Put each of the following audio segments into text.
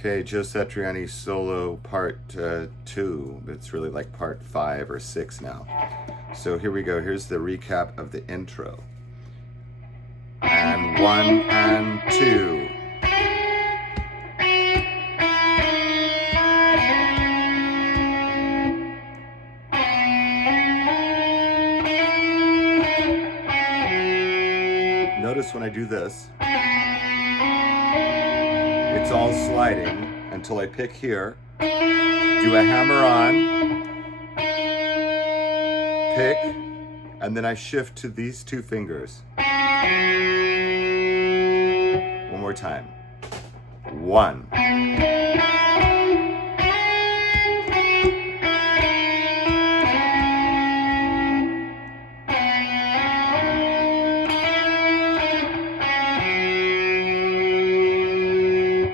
Okay, Joe Satriani solo part 2. It's really like part 5 or 6 now. So here we go. Here's the recap of the intro. And 1 and 2. Notice when I do this, it's all sliding until I pick here, do a hammer on, pick, and then I shift to these 2 fingers. One more time. 1.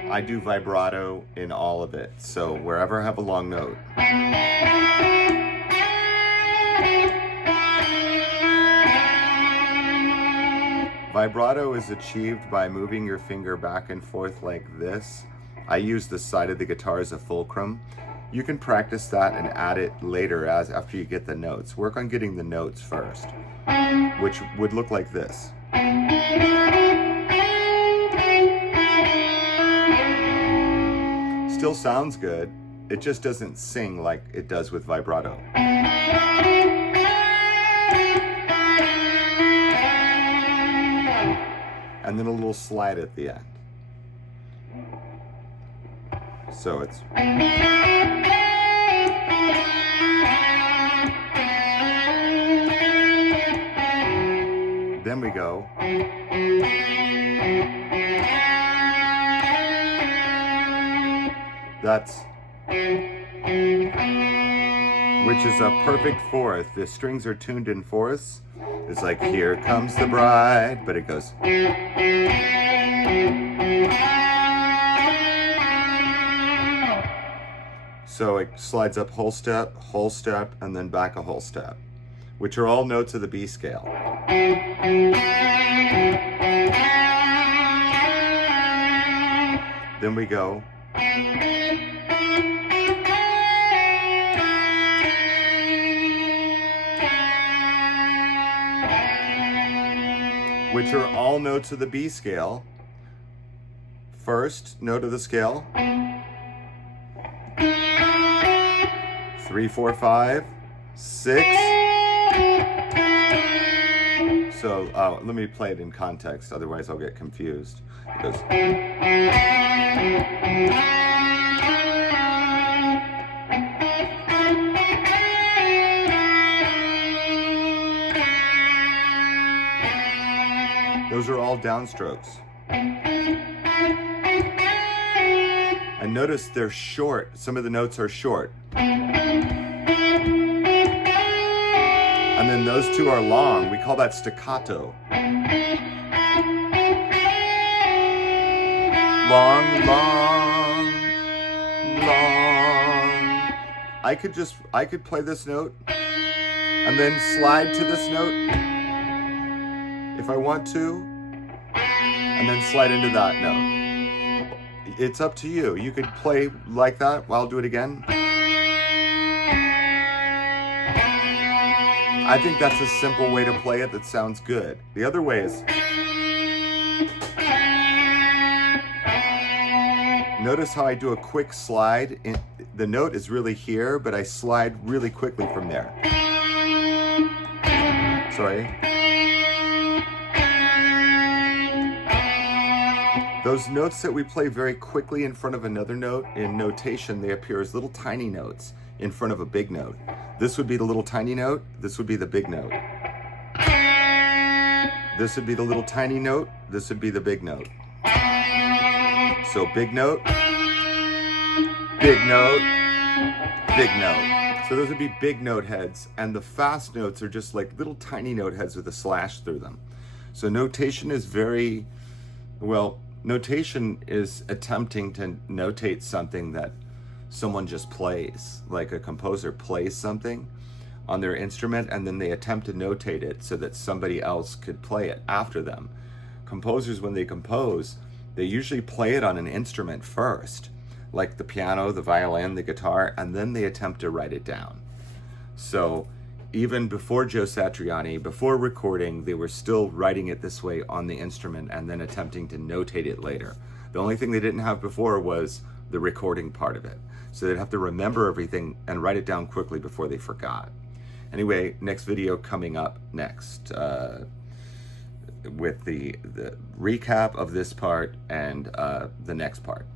I do vibrato in all of it, so wherever I have a long note. Vibrato is achieved by moving your finger back and forth like this. I use the side of the guitar as a fulcrum. You can practice that and add it later after you get the notes. Work on getting the notes first, which would look like this. Still sounds good, it just doesn't sing like it does with vibrato. And then a little slide at the end. So it's... Then we go... That's, which is a perfect fourth. The strings are tuned in fourths. It's like, here comes the bride, but it goes. So it slides up whole step, and then back a whole step, which are all notes of the B scale. Then we go. Which are all notes of the B scale. First note of the scale. 3, 4, 5, 6. So let me play it in context, otherwise I'll get confused. It goes. Those are all downstrokes. And notice they're short. Some of the notes are short. And then those 2 are long. We call that staccato. Long, long, long. I could play this note and then slide to this note if I want to, and then slide into that note. It's up to you. You could play like that. Well, I'll do it again. I think that's a simple way to play it that sounds good. The other way is, notice how I do a quick slide. The note is really here, but I slide really quickly from there. Sorry. Those notes that we play very quickly in front of another note, in notation, they appear as little tiny notes in front of a big note. This would be the little tiny note, this would be the big note. This would be the little tiny note, this would be the big note. So big note, big note, big note. So those would be big note heads, and the fast notes are just like little tiny note heads with a slash through them. So notation is very, well, notation is attempting to notate something that someone just plays, like a composer plays something on their instrument and then they attempt to notate it so that somebody else could play it after them. Composers, when they compose, they usually play it on an instrument first. like the piano, the violin, the guitar, and then they attempt to write it down. So even before Joe Satriani, before recording, they were still writing it this way on the instrument and then attempting to notate it later. The only thing they didn't have before was the recording part of it. So they'd have to remember everything and write it down quickly before they forgot. Anyway, next video coming up next with the recap of this part and the next part.